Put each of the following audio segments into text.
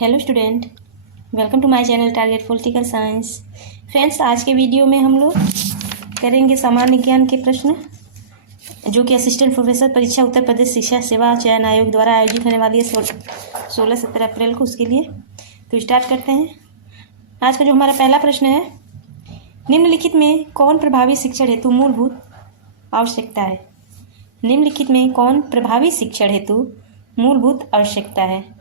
Hello student, welcome to my channel target political science. Friends, आज के video में हम लोग करेंगे सामान्य ज्ञान के प्रश्न जो कि असिस्टेंट प्रोफेसर परीक्षा उत्तर प्रदेश शिक्षा सेवा चयन आयोग द्वारा आयोजित होने वाली है 16-17 अप्रैल को, उसके लिए। तो स्टार्ट करते हैं। आज का जो हमारा पहला प्रश्न है, निम्नलिखित में कौन प्रभावी शिक्षण हेतु मूलभूत आवश्यकता है? निम्नलिखित में कौन प्रभावी शिक्षण हेतु मूलभूत आवश्यकता है?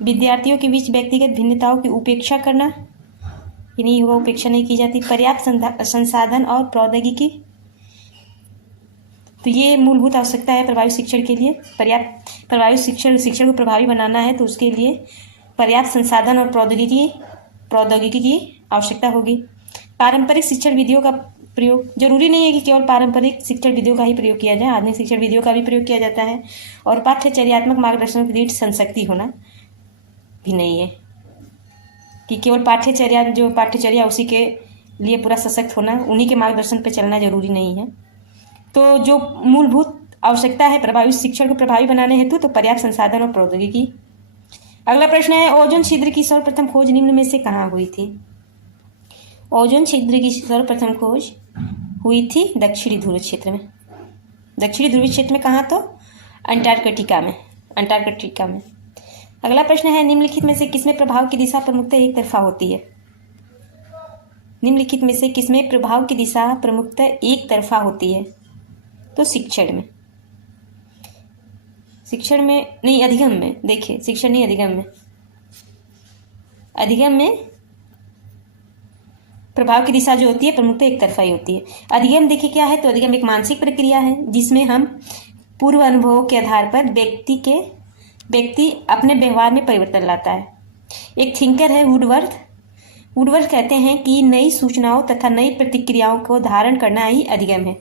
विद्यार्थियों के बीच व्यक्तिगत भिन्नताओं की उपेक्षा करना, ये नहीं होगा, उपेक्षा नहीं की जाती। पर्याप्त संसाधन और प्रौद्योगिकी, तो ये मूलभूत आवश्यकता है प्रभावी शिक्षण के लिए। प्रभावी शिक्षण को प्रभावी बनाना है तो उसके लिए पर्याप्त संसाधन और प्रौद्योगिकी की आवश्यकता होगी। पारंपरिक शिक्षण विधियों का प्रयोग, जरूरी नहीं है कि केवल पारंपरिक शिक्षण विधियों का ही प्रयोग किया जाए, आधुनिक शिक्षण विधियों का भी प्रयोग किया जाता है। और पाठ्यचर्यात्मक मार्गदर्शन की दृढ़ संशक्ति होना भी नहीं है कि केवल पाठ्यचर्या उसी के लिए पूरा सशक्त होना, उन्हीं के मार्गदर्शन पर चलना जरूरी नहीं है। तो जो मूलभूत आवश्यकता है प्रभावी शिक्षण को प्रभावी बनाने हेतु, तो पर्याप्त संसाधन और प्रौद्योगिकी। अगला प्रश्न है, ओजोन छिद्र की सर्वप्रथम खोज निम्न में से कहाँ हुई थी? ओजोन छिद्र की सर्वप्रथम खोज हुई थी दक्षिणी ध्रुव क्षेत्र में। दक्षिणी ध्रुव क्षेत्र में कहाँ? तो अंटार्कटिका में। अगला प्रश्न है, निम्नलिखित में से किसमें प्रभाव की दिशा प्रमुखतः एक तरफा होती है? निम्नलिखित में से किसमें प्रभाव की दिशा प्रमुखतः एक तरफा होती है? तो शिक्षण में नहीं, अधिगम में। देखिए, शिक्षण नहीं, अधिगम में प्रभाव की दिशा जो होती है प्रमुखतः एक तरफा ही होती है। अधिगम देखिए क्या है, तो अधिगम एक मानसिक प्रक्रिया है जिसमें हम पूर्व अनुभवों के आधार पर व्यक्ति अपने व्यवहार में परिवर्तन लाता है। एक थिंकर है वुडवर्थ कहते हैं कि नई सूचनाओं तथा नई प्रतिक्रियाओं को धारण करना ही अधिगम है।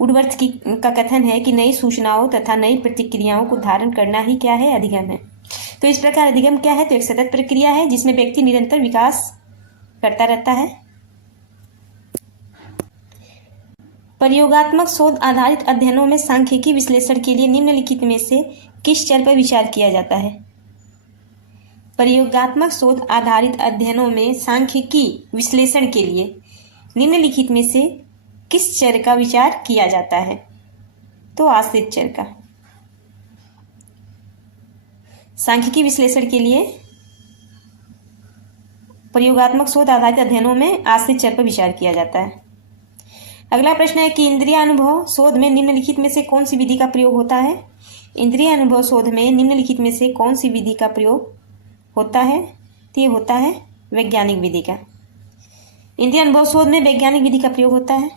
वुडवर्थ का कथन है कि नई सूचनाओं तथा नई प्रतिक्रियाओं को धारण करना ही क्या है? अधिगम है। तो इस प्रकार अधिगम क्या है? तो एक सतत प्रक्रिया है जिसमें व्यक्ति निरंतर विकास करता रहता है। प्रयोगात्मक शोध आधारित अध्ययनों में सांख्यिकी विश्लेषण के लिए निम्नलिखित में से किस चर पर विचार किया जाता है? प्रयोगात्मक शोध आधारित अध्ययनों में सांख्यिकी विश्लेषण के लिए निम्नलिखित में से किस चर का विचार किया जाता है? तो आश्रित चर का। सांख्यिकी विश्लेषण के लिए प्रयोगात्मक शोध आधारित अध्ययनों में आश्रित चर पर विचार किया जाता है। अगला प्रश्न है कि इंद्रिय अनुभव शोध में निम्नलिखित में से कौन सी विधि का प्रयोग होता है? इंद्रिय अनुभव शोध में निम्नलिखित में से कौन सी विधि का प्रयोग होता है? तो ये होता है वैज्ञानिक विधि का। इंद्रिय अनुभव शोध में वैज्ञानिक विधि का प्रयोग होता है।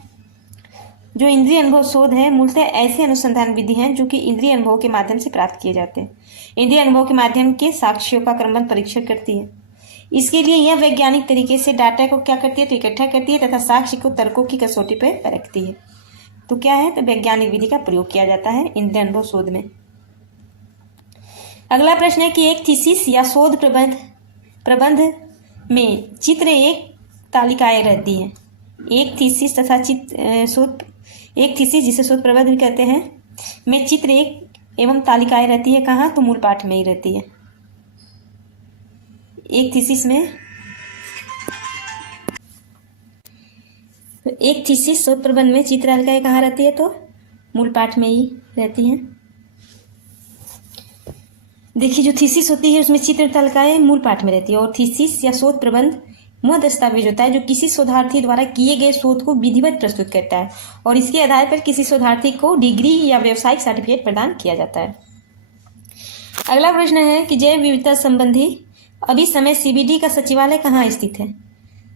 जो इंद्रिय अनुभव शोध है मूलतः ऐसे अनुसंधान विधि हैं जो कि इंद्रिय अनुभव के माध्यम से प्राप्त किए जाते हैं। इंद्रिय अनुभव के माध्यम के साक्ष्यों का क्रमबद्ध परीक्षण करती है। इसके लिए यह वैज्ञानिक तरीके से डाटा को क्या करती है? तो इकट्ठा करती है तथा साक्ष्य को तर्कों की कसौटी पर परखती है। तो क्या है? तो वैज्ञानिक विधि का प्रयोग किया जाता है इंद्रिय अनुभव शोध में। अगला प्रश्न है कि एक थीसिस या शोध प्रबंध में चित्र एक तालिकाएं रहती हैं। एक थीसिस जिसे शोध प्रबंध भी कहते हैं, में चित्र एक एवं तालिकाएं रहती है। कहाँ? तो मूल पाठ में ही रहती है। एक थीसिस शोध प्रबंध में चित्र तालिकाएं कहाँ रहती है? तो मूल पाठ में ही रहती हैं। देखिए, जो थीसिस होती है उसमें चित्र तालिकाएं मूल पाठ में रहती है। और थीसिस या शोध प्रबंध वह दस्तावेज होता है जो किसी शोधार्थी द्वारा किए गए शोध को विधिवत प्रस्तुत करता है और इसके आधार पर किसी शोधार्थी को डिग्री या व्यावसायिक सर्टिफिकेट प्रदान किया जाता है। अगला प्रश्न है कि जैव विविधता संबंधी अभिसमय CBD का सचिवालय कहाँ स्थित है?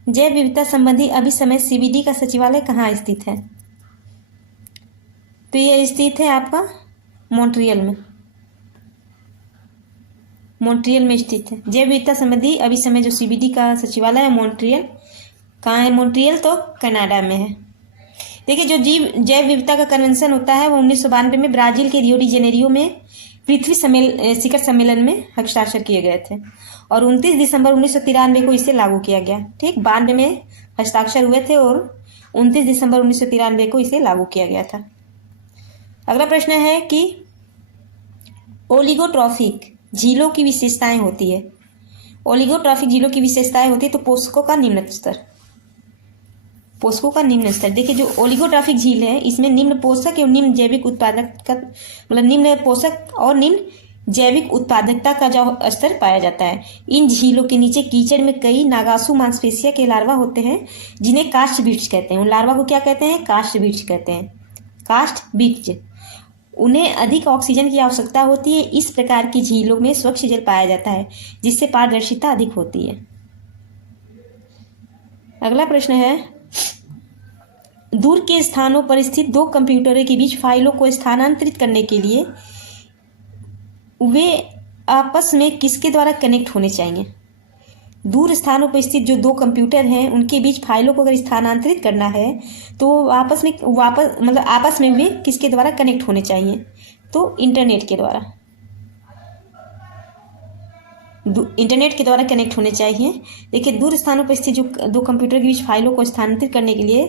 जैव विविधता संबंधी अभिसमय CBD का सचिवालय कहाँ स्थित है? तो यह स्थित है आपका मॉन्ट्रियल में स्थित है। जैव विविधता संबंधी अभिसमय जो CBD का सचिवालय है मॉन्ट्रियल, कहाँ है मॉन्ट्रियल? तो कनाडा में है। देखिए, जो जैव विविधता का कन्वेंशन होता है वो 1992 में ब्राजील के रियो डी जेनेरियो में पृथ्वी शिखर सम्मेलन में हस्ताक्षर किए गए थे और 29 दिसंबर 1993 को इसे लागू किया गया। ठीक, 92 में हस्ताक्षर हुए थे और 29 दिसंबर 1993 को इसे लागू किया गया था। अगला प्रश्न है कि ओलिगोट्रॉफिक झीलों की विशेषताएं होती है। ओलिगोट्रॉफिक झीलों की विशेषताएं होती है तो पोस्को का निम्न स्तर, पोषकों का निम्न स्तर। देखिए जो ओलिगोट्रॉफिक झील है इसमें निम्न पोषक एवं निम्न जैविक उत्पादक का मतलब निम्न पोषक और निम्न जैविक उत्पादकता का जो स्तर पाया जाता है। इन झीलों के नीचे कीचड़ में कई नागासु मांसपेशिया के लार्वा होते हैं जिन्हें काष्ठ बीज कहते हैं। उन लार्वा को क्या कहते हैं? काष्ठ बीज कहते हैं, काष्ठ बीज। उन्हें अधिक ऑक्सीजन की आवश्यकता होती है। इस प्रकार की झीलों में स्वच्छ जल पाया जाता है जिससे पारदर्शिता अधिक होती है। अगला प्रश्न है, दूर के स्थानों पर स्थित दो कंप्यूटरों के बीच फाइलों को स्थानांतरित करने के लिए वे आपस में किसके द्वारा कनेक्ट होने चाहिए? दूर स्थानों पर स्थित जो दो कंप्यूटर हैं उनके बीच फाइलों को अगर स्थानांतरित करना है तो आपस में वे किसके द्वारा कनेक्ट होने चाहिए? तो इंटरनेट के द्वारा, इंटरनेट के द्वारा कनेक्ट होने चाहिए। देखिए दूर स्थानों पर स्थित जो दो कंप्यूटर के बीच फाइलों को स्थानांतरित करने के लिए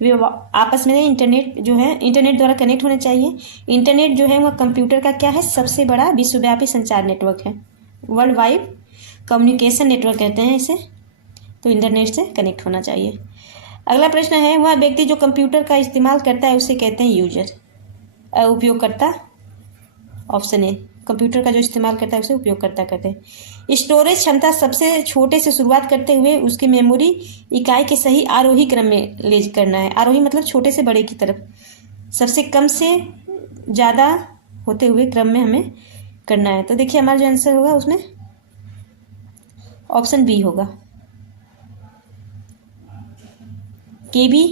वे आपस में इंटरनेट द्वारा कनेक्ट होने चाहिए। इंटरनेट जो है वह कंप्यूटर का क्या है? सबसे बड़ा विश्वव्यापी संचार नेटवर्क है, वर्ल्ड वाइड कम्युनिकेशन नेटवर्क कहते हैं इसे। तो इंटरनेट से कनेक्ट होना चाहिए। अगला प्रश्न है, वह व्यक्ति जो कंप्यूटर का इस्तेमाल करता है उसे कहते हैं यूजर, उपयोगकर्ता। ऑप्शन ए, कंप्यूटर का जो इस्तेमाल करता है उसे उपयोगकर्ता कहते हैं। स्टोरेज क्षमता सबसे छोटे से शुरुआत करते हुए उसके मेमोरी इकाई के सही आरोही क्रम में ले करना है। आरोही मतलब छोटे से बड़े की तरफ, सबसे कम से ज़्यादा होते हुए क्रम में हमें करना है। तो देखिए हमारा जो आंसर होगा उसमें ऑप्शन बी होगा। केबी,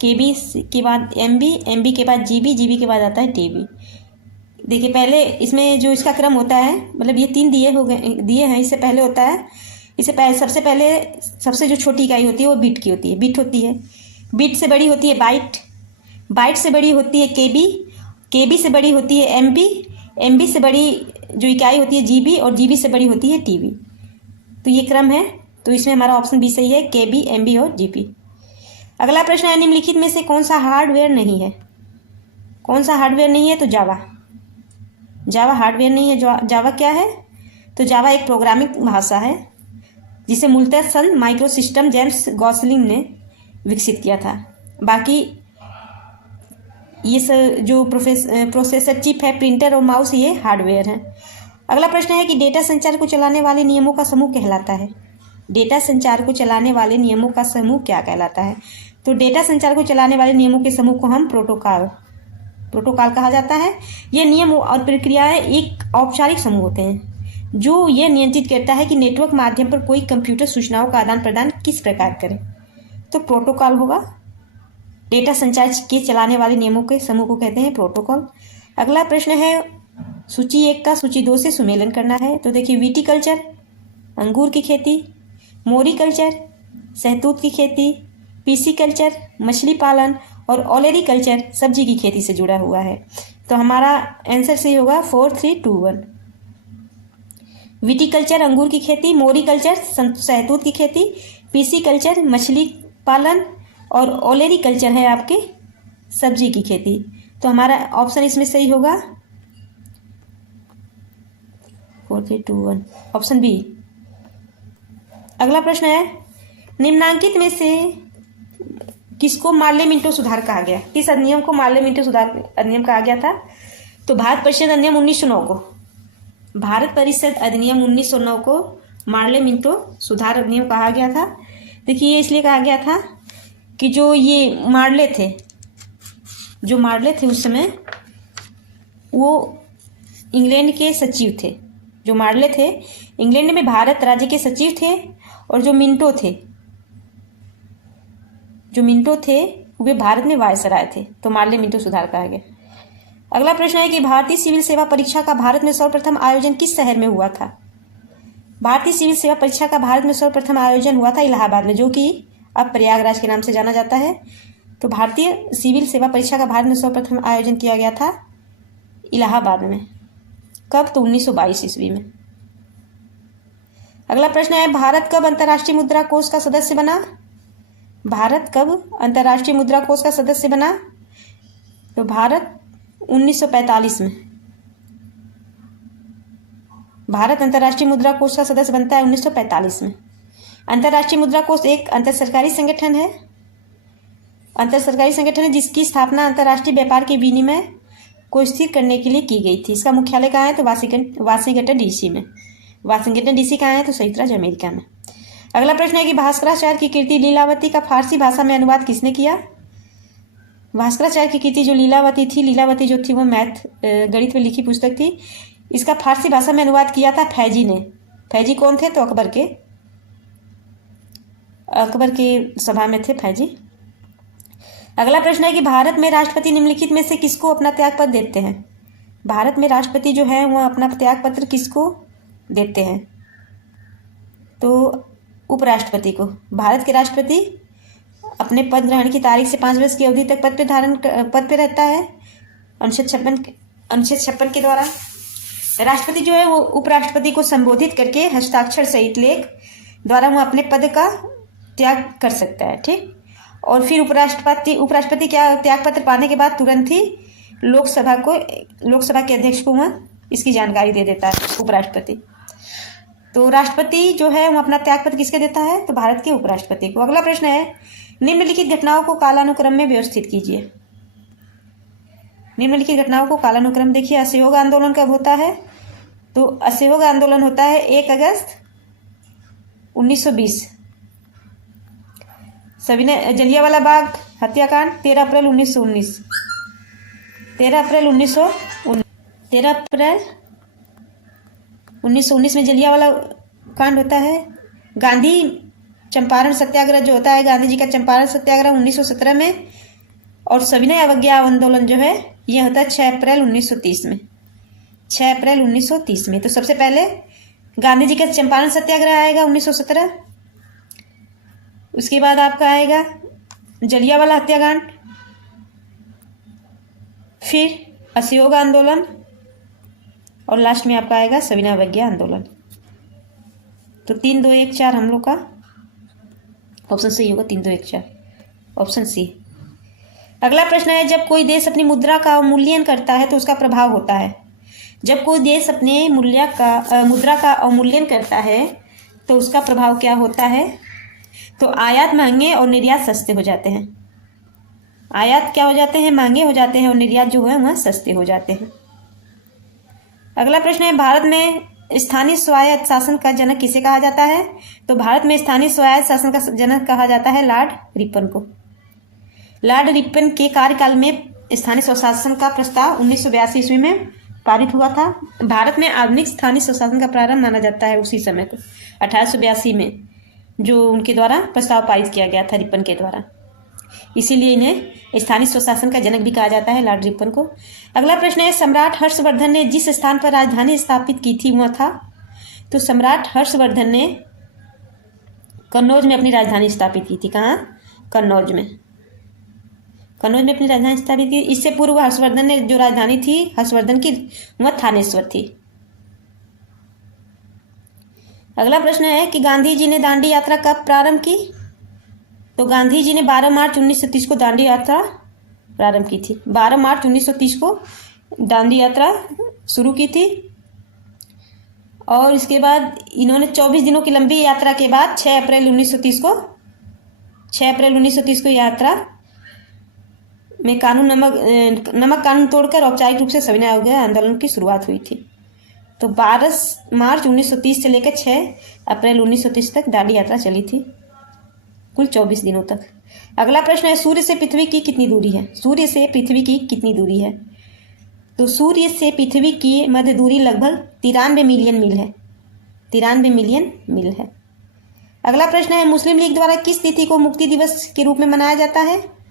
केबी के बाद एमबी, एमबी के बाद जीबी, जीबी के बाद आता है टीबी। देखिए पहले इसमें जो इसका क्रम होता है, मतलब ये 3 दिए हैं, इससे पहले होता है, सबसे पहले सबसे जो छोटी इकाई होती है वो बिट की होती है, बिट होती है। बिट से बड़ी होती है बाइट, बाइट से बड़ी होती है केबी, केबी से बड़ी होती है एमबी, एमबी से बड़ी जो इकाई होती है जीबी, और जीबी से बड़ी होती है टीबी। तो ये क्रम है, तो इसमें हमारा ऑप्शन बी सही है, केबी, एमबी और जीबी। अगला प्रश्न है, निम्नलिखित में से कौन सा हार्डवेयर नहीं है? कौन सा हार्डवेयर नहीं है? तो जावा, जावा हार्डवेयर नहीं है। जावा क्या है? तो जावा एक प्रोग्रामिंग भाषा है जिसे मूलतः सन माइक्रोसिस्टम जेम्स गॉसलिंग ने विकसित किया था। बाकी ये जो प्रोसेसर चिप है, प्रिंटर और माउस, ये हार्डवेयर है। अगला प्रश्न है कि डेटा संचार को चलाने वाले नियमों का समूह कहलाता है। डेटा संचार को चलाने वाले नियमों का समूह क्या कहलाता है? तो डेटा संचार को चलाने वाले नियमों के समूह को हम प्रोटोकॉल कहा जाता है। ये नियम और प्रक्रियाएं एक औपचारिक समूह होते हैं जो यह नियंत्रित करता है कि नेटवर्क माध्यम पर कोई कंप्यूटर सूचनाओं का आदान प्रदान किस प्रकार करे। तो प्रोटोकॉल होगा। डेटा संचार के चलाने वाले नियमों के समूह को कहते हैं प्रोटोकॉल। अगला प्रश्न है, सूची 1 का सूची 2 से सुमेलन करना है। तो देखिए विटीकल्चर अंगूर की खेती, मोरिकल्चर सहतूत की खेती, पीसीकल्चर मछली पालन और ओलेरीकल्चर सब्जी की खेती से जुड़ा हुआ है। तो हमारा आंसर सही होगा 4, 3, 2, 1। विटीकल्चर अंगूर की खेती, मोरिकल्चर सहतूत की खेती, पीसीकल्चर मछली पालन और ओलेरीकल्चर है आपके सब्जी की खेती। तो हमारा ऑप्शन इसमें सही होगा 4, 3, 2, 1 ऑप्शन बी। अगला प्रश्न है, निम्नांकित में से किसको मार्ले मिंटो सुधार कहा गया? किस अधिनियम को मार्ले मिंटो सुधार अधिनियम कहा गया था? तो भारत परिषद अधिनियम 1909 को, भारत परिषद अधिनियम 1909 को मार्ले मिंटो सुधार अधिनियम कहा गया था। देखिए ये इसलिए कहा गया था कि जो ये मार्ले थे उस समय वो इंग्लैंड के सचिव थे। जो मार्ले थे इंग्लैंड में भारत राज्य के सचिव थे, और जो मिंटो थे वे भारत में वायसराय थे। तो मार्ले मिंटो सुधार कहा गया। अगला प्रश्न है कि भारतीय सिविल सेवा परीक्षा का भारत में सर्वप्रथम आयोजन किस शहर में हुआ था? भारतीय सिविल सेवा परीक्षा का भारत में सर्वप्रथम आयोजन हुआ था इलाहाबाद में, जो कि अब प्रयागराज के नाम से जाना जाता है। तो भारतीय सिविल सेवा परीक्षा का भारत में सर्वप्रथम आयोजन किया गया था इलाहाबाद में। कब? तो 1922 ईस्वी में। अगला प्रश्न है, भारत कब अंतर्राष्ट्रीय मुद्रा कोष का सदस्य बना? भारत कब अंतर्राष्ट्रीय मुद्रा कोष का सदस्य बना? तो भारत 1945 में। भारत अंतर्राष्ट्रीय मुद्रा कोष का सदस्य बनता है 1945 में। अंतर्राष्ट्रीय मुद्रा कोष एक अंतर सरकारी संगठन है, जिसकी स्थापना अंतर्राष्ट्रीय व्यापार के विनिमय को स्थिर करने के लिए की गई थी। इसका मुख्यालय कहाँ है? तो वाशिंगटन डीसी में। वाशिंगटन डीसी कहाँ है? तो संयुक्त राज्य अमेरिका में। अगला प्रश्न है कि भास्कराचार्य की कृति लीलावती का फारसी भाषा में अनुवाद किसने किया? भास्कराचार्य की कृति जो लीलावती जो थी वो गणित में लिखी पुस्तक थी। इसका फारसी भाषा में अनुवाद किया था फैजी ने। फैजी कौन थे? तो अकबर के सभा में थे फैजी। अगला प्रश्न है कि भारत में राष्ट्रपति निम्नलिखित में से किसको अपना त्यागपत्र देते हैं? भारत में राष्ट्रपति जो है वह अपना त्यागपत्र किसको देते हैं? तो उपराष्ट्रपति को। भारत के राष्ट्रपति अपने पद ग्रहण की तारीख से 5 वर्ष की अवधि तक पद पे रहता है अनुच्छेद 56 के द्वारा। राष्ट्रपति जो है वो उपराष्ट्रपति को संबोधित करके हस्ताक्षर सहित लेख द्वारा वो अपने पद का त्याग कर सकता है। ठीक। और फिर उपराष्ट्रपति क्या त्यागपत्र पाने के बाद तुरंत ही लोकसभा के अध्यक्ष को वह इसकी जानकारी दे देता है उपराष्ट्रपति। तो राष्ट्रपति जो है वो अपना त्यागपत्र किसके देता है? तो भारत के उपराष्ट्रपति को। अगला प्रश्न है निम्नलिखित घटनाओं को कालानुक्रम में व्यवस्थित कीजिए। निम्नलिखित घटनाओं को कालानुक्रम देखिए। असहयोग आंदोलन कब होता है? तो असहयोग आंदोलन होता है 1 अगस्त 1920। जलियांवाला बाग हत्याकांड 13 अप्रैल 1919। 13 अप्रैल 1919 में जलियांवाला कांड होता है। गांधी चंपारण सत्याग्रह जो होता है, गांधी जी का चंपारण सत्याग्रह 1917 में। और सविनय अवज्ञा आंदोलन जो है यह होता है 6 अप्रैल 1930 में। 6 अप्रैल 1930 में। तो सबसे पहले गांधी जी का चंपारण सत्याग्रह आएगा 1917। उसके बाद आपका आएगा जलियांवाला हत्याकांड, फिर असहयोग आंदोलन और लास्ट में आपका आएगा सविनय अवज्ञा आंदोलन। तो 3, 2, 1, 4 हम लोग का ऑप्शन सही होगा। 3, 2, 1, 4 ऑप्शन सी। अगला प्रश्न है जब कोई देश अपनी मुद्रा का अवमूल्यन करता है तो उसका प्रभाव होता है। जब कोई देश अपने मुद्रा का अवमूल्यन करता है तो उसका प्रभाव क्या होता है? तो आयात महंगे और निर्यात सस्ते हो जाते हैं। आयात क्या हो जाते हैं? महंगे हो जाते हैं और निर्यात जो है वह सस्ते हो जाते हैं। अगला प्रश्न है भारत में स्थानीय स्वायत्त शासन का जनक किसे कहा जाता है? तो भारत में स्थानीय स्वायत्त शासन का जनक कहा जाता है लॉर्ड रिपन को। लॉर्ड रिपन के कार्यकाल में स्थानीय स्वशासन का प्रस्ताव 1982 ईस्वी में पारित हुआ था। भारत में आधुनिक स्थानीय स्वशासन का प्रारंभ माना जाता है उसी समय को 1882 में, जो उनके द्वारा प्रस्ताव पारित किया गया था रिपन के द्वारा। इसीलिए इन्हें स्थानीय स्वशासन का जनक भी कहा जाता है लॉर्ड रिपन को। अगला प्रश्न है सम्राट हर्षवर्धन ने जिस स्थान पर राजधानी स्थापित की थी वह था? तो सम्राट हर्षवर्धन ने कन्नौज में अपनी राजधानी स्थापित की थी। कहाँ? कन्नौज में अपनी राजधानी स्थापित की। इससे पूर्व हर्षवर्धन ने जो राजधानी थी हर्षवर्धन की वह थानेश्वर थी। अगला प्रश्न है कि गांधी जी ने दांडी यात्रा कब प्रारंभ की? तो गांधी जी ने 12 मार्च 1930 को दांडी यात्रा प्रारंभ की थी। 12 मार्च 1930 को दांडी यात्रा शुरू की थी और इसके बाद इन्होंने 24 दिनों की लंबी यात्रा के बाद 6 अप्रैल 1930 को यात्रा में नमक कानून तोड़कर औपचारिक रूप से सविनय अवज्ञा आंदोलन की शुरुआत हुई थी। तो 12 मार्च 1930 से लेकर 6 अप्रैल 1930 तक दांडी यात्रा चली थी, कुल 24 दिनों तक। अगला प्रश्न है सूर्य से पृथ्वी की कितनी दूरी है? सूर्य से पृथ्वी की कितनी दूरी है? तो सूर्य से पृथ्वी की मध्य दूरी लगभग 93 मिलियन मील है। 93 मिलियन मील है। अगला प्रश्न है मुस्लिम लीग द्वारा किस तिथि को मुक्ति दिवस के रूप में मनाया जाता है?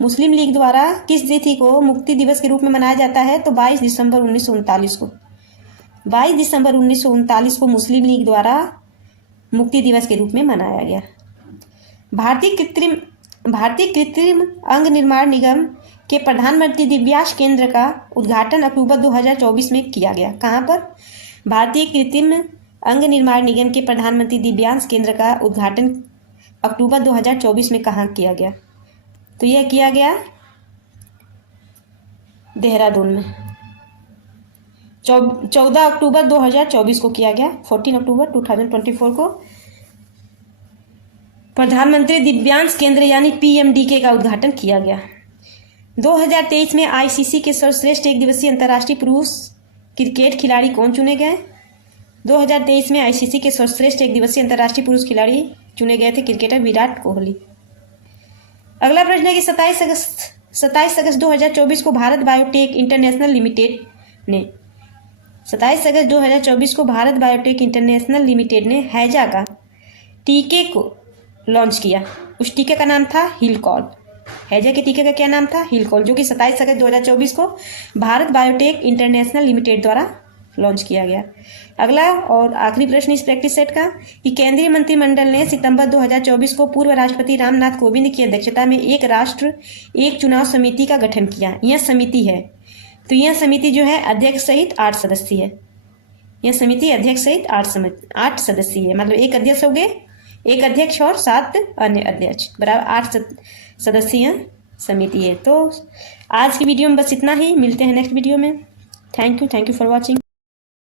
मुस्लिम लीग द्वारा किस तिथि को मुक्ति दिवस के रूप में मनाया जाता है? तो 22 दिसंबर 1939 को। 22 दिसंबर 1939 को मुस्लिम लीग द्वारा मुक्ति दिवस के रूप में मनाया गया। भारतीय कृत्रिम अंग निर्माण निगम के प्रधानमंत्री दिव्यांश केंद्र का उद्घाटन अक्टूबर 2024 में किया गया। कहाँ पर? भारतीय कृत्रिम अंग निर्माण निगम के प्रधानमंत्री दिव्यांश केंद्र का उद्घाटन अक्टूबर 2024 में कहाँ किया गया? तो यह किया गया देहरादून में। 14 अक्टूबर 2024 को किया गया। 14 अक्टूबर 2024 को प्रधानमंत्री दिव्यांग केंद्र यानी PMDK का उद्घाटन किया गया। 2023 में ICC के सर्वश्रेष्ठ एक दिवसीय अंतर्राष्ट्रीय पुरुष क्रिकेट खिलाड़ी कौन चुने गए? 2023 में ICC के सर्वश्रेष्ठ एक दिवसीय अंतर्राष्ट्रीय पुरुष खिलाड़ी चुने गए थे क्रिकेटर विराट कोहली। अगला प्रश्न है कि 27 अगस्त 2024 को भारत बायोटेक इंटरनेशनल लिमिटेड ने हैजा का टीके को लॉन्च किया। उस टीके का नाम था हिलकॉल। हैजा के टीके का क्या नाम था? हिलकॉल, जो कि 27 अगस्त 2024 को भारत बायोटेक इंटरनेशनल लिमिटेड द्वारा लॉन्च किया गया। अगला और आखिरी प्रश्न इस प्रैक्टिस सेट का कि केंद्रीय मंत्रिमंडल ने सितंबर 2024 को पूर्व राष्ट्रपति रामनाथ कोविंद की अध्यक्षता में एक राष्ट्र एक चुनाव समिति का गठन किया। यह समिति है, तो यह समिति जो है अध्यक्ष सहित 8 सदस्य है। यह समिति अध्यक्ष सहित 8 सदस्य है, मतलब एक अध्यक्ष हो गए, एक अध्यक्ष और 7 अन्य अध्यक्ष, बराबर 8 सदस्यीय समिति है। तो आज की वीडियो में बस इतना ही, मिलते हैं नेक्स्ट वीडियो में। Thank you for watching.